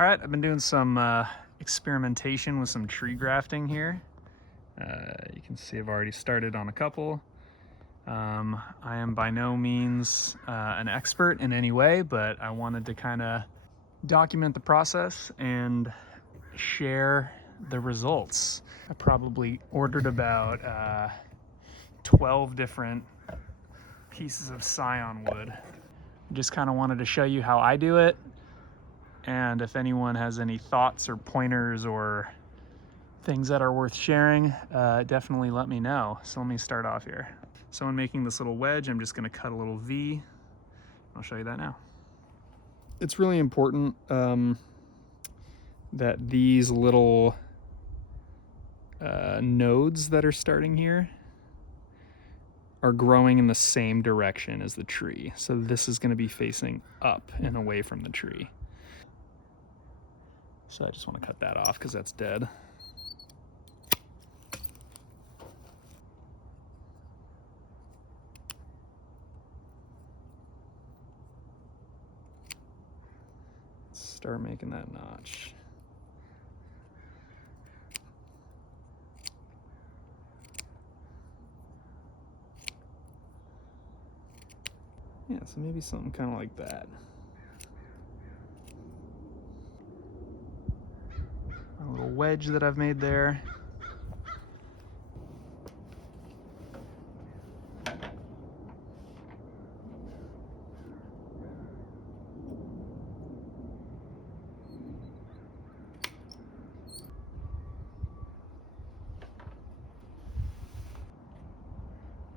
All right, I've been doing some experimentation with some tree grafting here. You can see I've already started on a couple. I am by no means an expert in any way, but I wanted to kind of document the process and share the results. I probably ordered about 12 different pieces of scion wood. Just kind of wanted to show you how I do it, and if anyone has any thoughts or pointers or things that are worth sharing, definitely let me know. So let me start off here. So in making this little wedge, I'm just going to cut a little V. I'll show you that now. It's really important that these little nodes that are starting here are growing in the same direction as the tree. So this is going to be facing up and away from the tree. So I just want to cut that off because that's dead. Start making that notch. Yeah, so maybe something kind of like that. A little wedge that I've made there.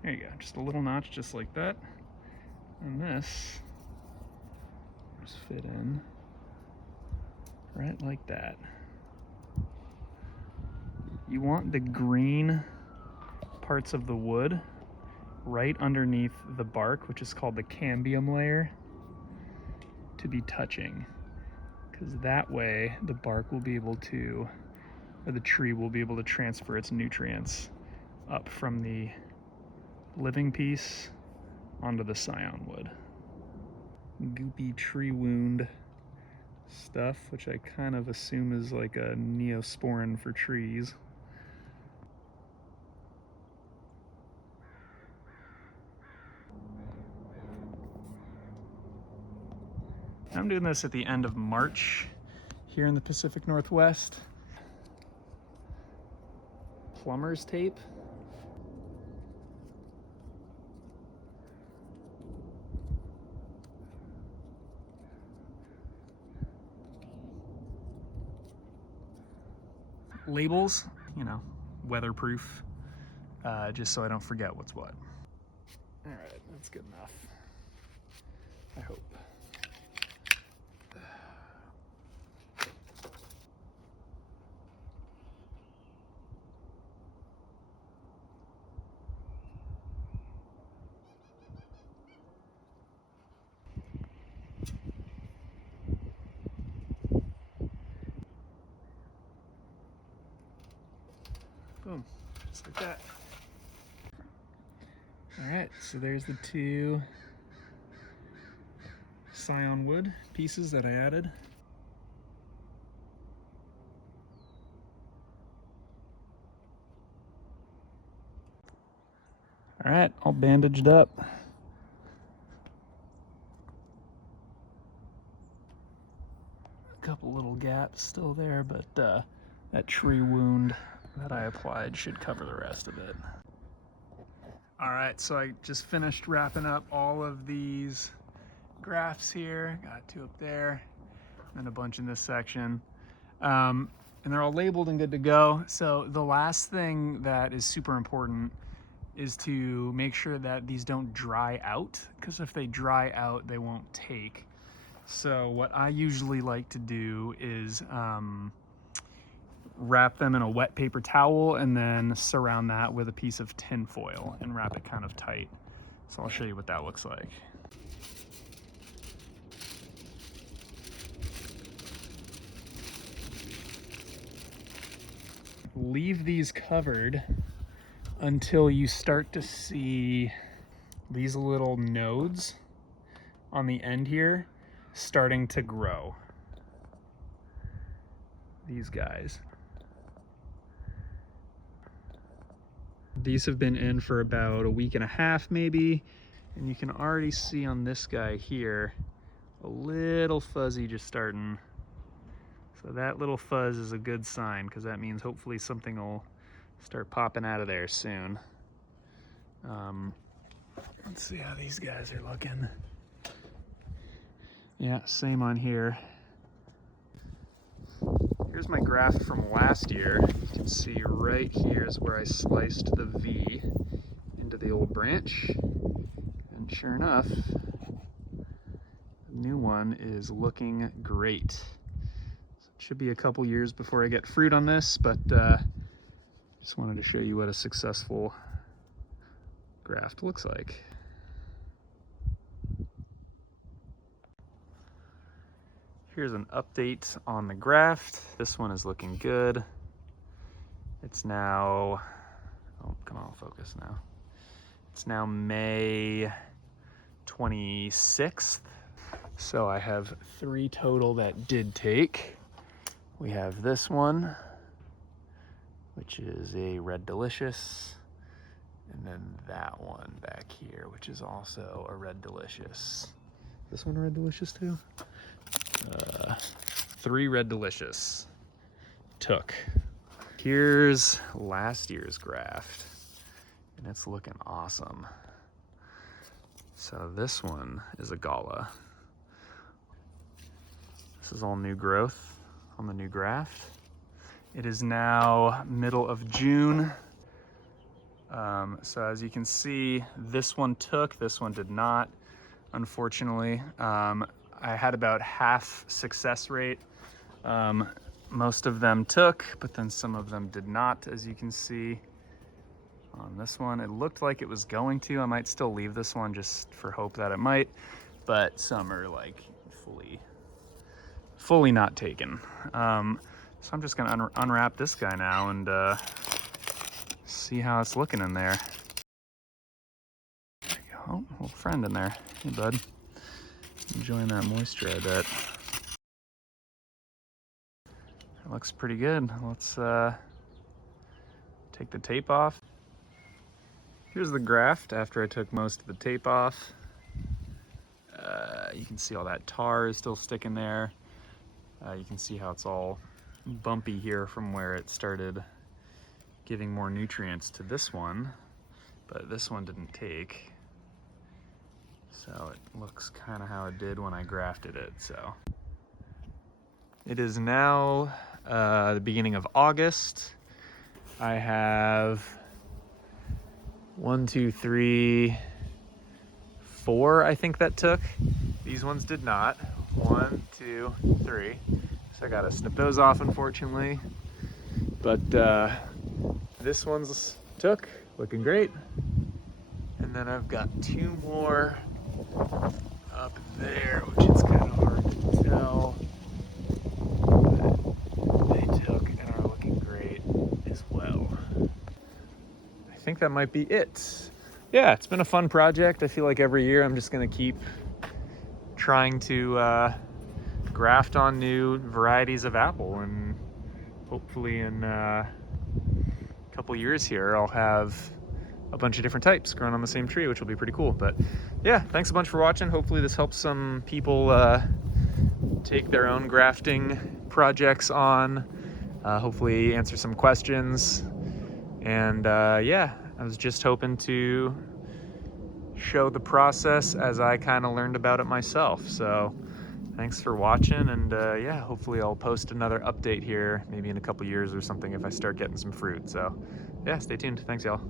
There you go, just a little notch just like that. And this just fit in right like that. You want the green parts of the wood right underneath the bark, which is called the cambium layer, to be touching, because that way the bark will be able to, or the tree will be able to transfer its nutrients up from the living piece onto the scion wood. Goopy tree wound stuff, which I kind of assume is like a neosporin for trees. I'm doing this at the end of March here in the Pacific Northwest. Plumber's tape. Labels, you know, weatherproof, just so I don't forget what's what. All right, that's good enough, I hope. Boom, just like that. All right, so there's the two scion wood pieces that I added. All right, all bandaged up. A couple little gaps still there, but that tree wound that I applied should cover the rest of it. All right, so I just finished wrapping up all of these grafts here. Got two up there and a bunch in this section. And they're all labeled and good to go. So the last thing that is super important is to make sure that these don't dry out, because if they dry out, they won't take. So what I usually like to do is wrap them in a wet paper towel and then surround that with a piece of tin foil and wrap it kind of tight. So I'll show you what that looks like. Leave these covered until you start to see these little nodes on the end here starting to grow. these guys. These have been in for about a week and a half maybe, and you can already see on this guy here a little fuzzy just starting. So that little fuzz is a good sign, because that means hopefully something will start popping out of there soon. Let's see how these guys are looking. Yeah, same on here. Here's my graft from last year. You can see right here is where I sliced the V into the old branch. And sure enough, the new one is looking great. So it should be a couple years before I get fruit on this, but just wanted to show you what a successful graft looks like. Here's an update on the graft. This one is looking good. It's now, oh, come on, focus now. It's now May 26th. So I have 3 total that did take. We have this one, which is a Red Delicious, and then that one back here, which is also a Red Delicious. This one a Red Delicious too? 3 Red Delicious took. Here's last year's graft, and it's looking awesome. So this one is a Gala. This is all new growth on the new graft. It is now middle of June. So as you can see, this one took, this one did not, unfortunately. I had about half success rate. Most of them took, but then some of them did not, as you can see. On this one, it looked like it was going to. I might still leave this one just for hope that it might, but some are like fully not taken. So I'm just gonna unwrap this guy now and see how it's looking in there. There you go. Oh, little friend in there. Hey, bud. Enjoying that moisture, I bet. It looks pretty good. Let's take the tape off. Here's the graft after I took most of the tape off. You can see all that tar is still sticking there. You can see how it's all bumpy here from where it started giving more nutrients to this one, but this one didn't take. So it looks kind of how it did when I grafted it. So it is now the beginning of August. I have 1, 2, 3, 4, I think that took. These ones did not. 1, 2, 3. So I gotta snip those off, unfortunately. But this one's took, looking great. And then I've got 2 more up there, which is kind of hard to tell. But they took and are looking great as well. I think that might be it. Yeah, it's been a fun project. I feel like every year I'm just gonna keep trying to graft on new varieties of apple, and hopefully in a couple years here I'll have a bunch of different types growing on the same tree, which will be pretty cool. But yeah, thanks a bunch for watching. Hopefully this helps some people take their own grafting projects on, hopefully answer some questions. And yeah, I was just hoping to show the process as I kind of learned about it myself. So thanks for watching, and yeah, hopefully I'll post another update here maybe in a couple years or something if I start getting some fruit. So yeah, stay tuned. Thanks, y'all.